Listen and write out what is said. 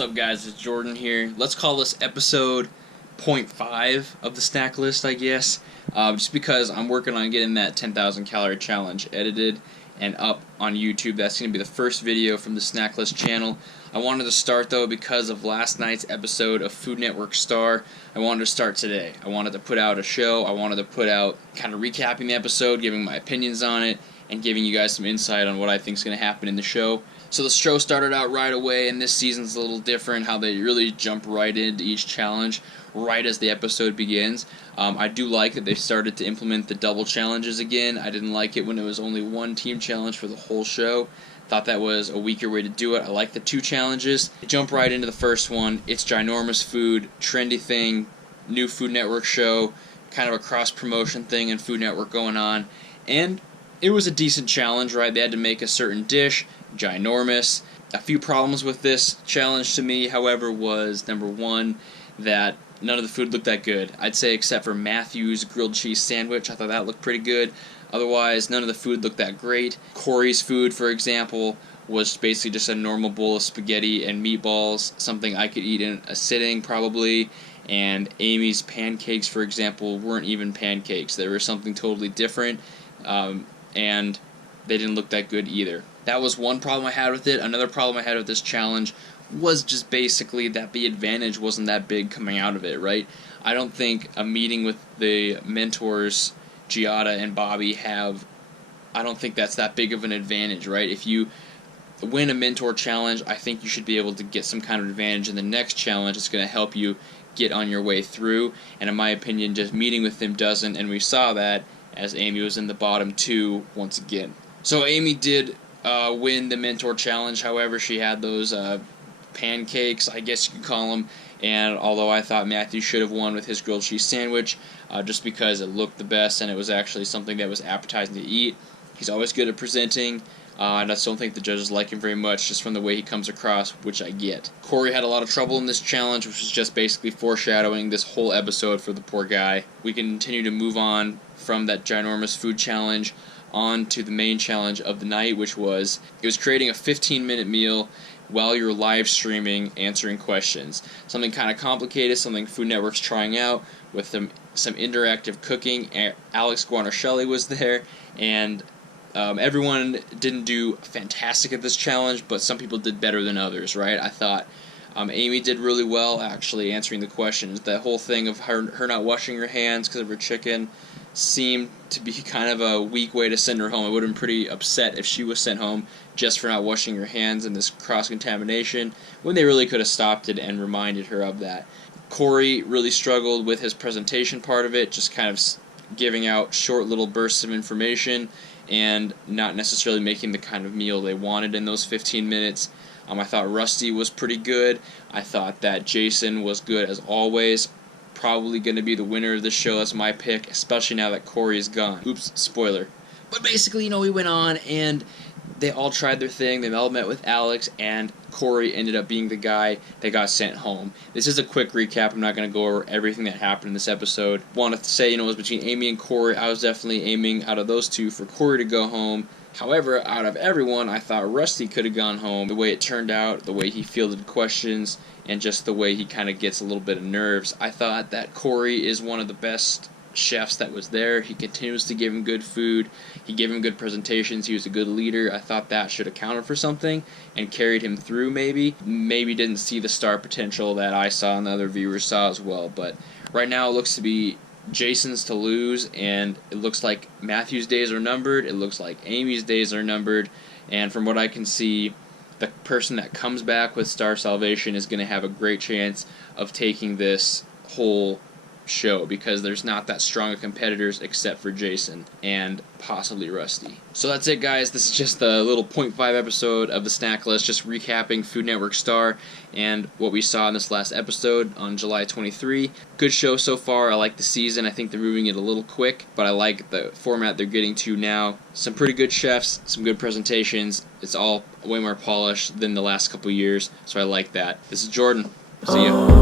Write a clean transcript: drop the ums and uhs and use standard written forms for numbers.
What's up, guys? It's Jordan here. Let's call this episode 0.5 of the Snacklist, I guess. Just because I'm working on getting that 10,000 calorie challenge edited and up on YouTube. That's going to be the first video from the Snacklist channel. I wanted to start, though, because of last night's episode of Food Network Star. I wanted to start today. I wanted to put out a show. I wanted to put out kind of recapping the episode, giving my opinions on it, and giving you guys some insight on what I think is going to happen in the show. So the show started out right away, and this season's a little different, how they really jump right into each challenge right as the episode begins. I do like that they started to implement the double challenges again. I didn't like it when it was only one team challenge for the whole show. Thought that was a weaker way to do it. I like the two challenges. Jump right into the first one. It's ginormous food, trendy thing, new Food Network show, kind of a cross-promotion thing and Food Network going on. And it was a decent challenge, right? They had to make a certain dish, ginormous. A few problems with this challenge to me, however, was number one, that none of the food looked that good. I'd say except for Matthew's grilled cheese sandwich. I thought that looked pretty good. Otherwise, none of the food looked that great. Corey's food, for example, was basically just a normal bowl of spaghetti and meatballs, something I could eat in a sitting probably. And Amy's pancakes, for example, weren't even pancakes. They were something totally different, and they didn't look that good either. That was one problem I had with it. Another problem I had with this challenge was just basically that the advantage wasn't that big coming out of it, right? I don't think a meeting with the mentors, Giada and Bobby, I don't think that's that big of an advantage, right? If you win a mentor challenge, I think you should be able to get some kind of advantage in the next challenge. It's going to help you get on your way through, and in my opinion, just meeting with them doesn't, and we saw that as Amy was in the bottom two once again. So Amy did win the mentor challenge. However, she had those pancakes, I guess you could call them, and although I thought Matthew should have won with his grilled cheese sandwich, just because it looked the best and it was actually something that was appetizing to eat. He's always good at presenting, and I just don't think the judges like him very much just from the way he comes across, which I get. Corey had a lot of trouble in this challenge, which is just basically foreshadowing this whole episode for the poor guy. We can continue to move on from that ginormous food challenge on to the main challenge of the night, which was creating a 15-minute meal while you're live streaming, answering questions. Something kind of complicated, something Food Network's trying out with some interactive cooking. Alex Guarnaschelli was there, and everyone didn't do fantastic at this challenge, but some people did better than others, right? I thought Amy did really well actually answering the questions. The whole thing of her not washing her hands because of her chicken seemed to be kind of a weak way to send her home. I would have been pretty upset if she was sent home just for not washing her hands and this cross-contamination, when they really could have stopped it and reminded her of that. Corey really struggled with his presentation part of it, just kind of giving out short little bursts of information and not necessarily making the kind of meal they wanted in those 15 minutes. I thought Rusty was pretty good. I thought that Jason was good as always. Probably going to be the winner of this show. That's my pick, especially now that Corey is gone. Oops, spoiler. But basically, we went on and they all tried their thing. They all met with Alex, and Corey ended up being the guy that got sent home. This is a quick recap. I'm not going to go over everything that happened in this episode. Wanted to say, it was between Amy and Corey. I was definitely aiming out of those two for Corey to go home. However, out of everyone, I thought Rusty could have gone home. The way it turned out, the way he fielded questions, and just the way he kind of gets a little bit of nerves. I thought that Corey is one of the best chefs that was there. He continues to give him good food. He gave him good presentations. He was a good leader. I thought that should have counted for something and carried him through maybe. Maybe didn't see the star potential that I saw and the other viewers saw as well. But right now it looks to be Jason's to lose, and it looks like Matthew's days are numbered. It looks like Amy's days are numbered. And from what I can see, the person that comes back with Star Salvation is going to have a great chance of taking this whole show, because there's not that strong of competitors except for Jason and possibly Rusty. So that's it, guys. This is just a little 0.5 episode of the Snacklist, just recapping Food Network Star and what we saw in this last episode on July 23. Good show so far. I like the season. I think they're moving it a little quick, but I like the format they're getting to now. Some pretty good chefs, some good presentations. It's all way more polished than the last couple years, so I like that. This is Jordan. See ya.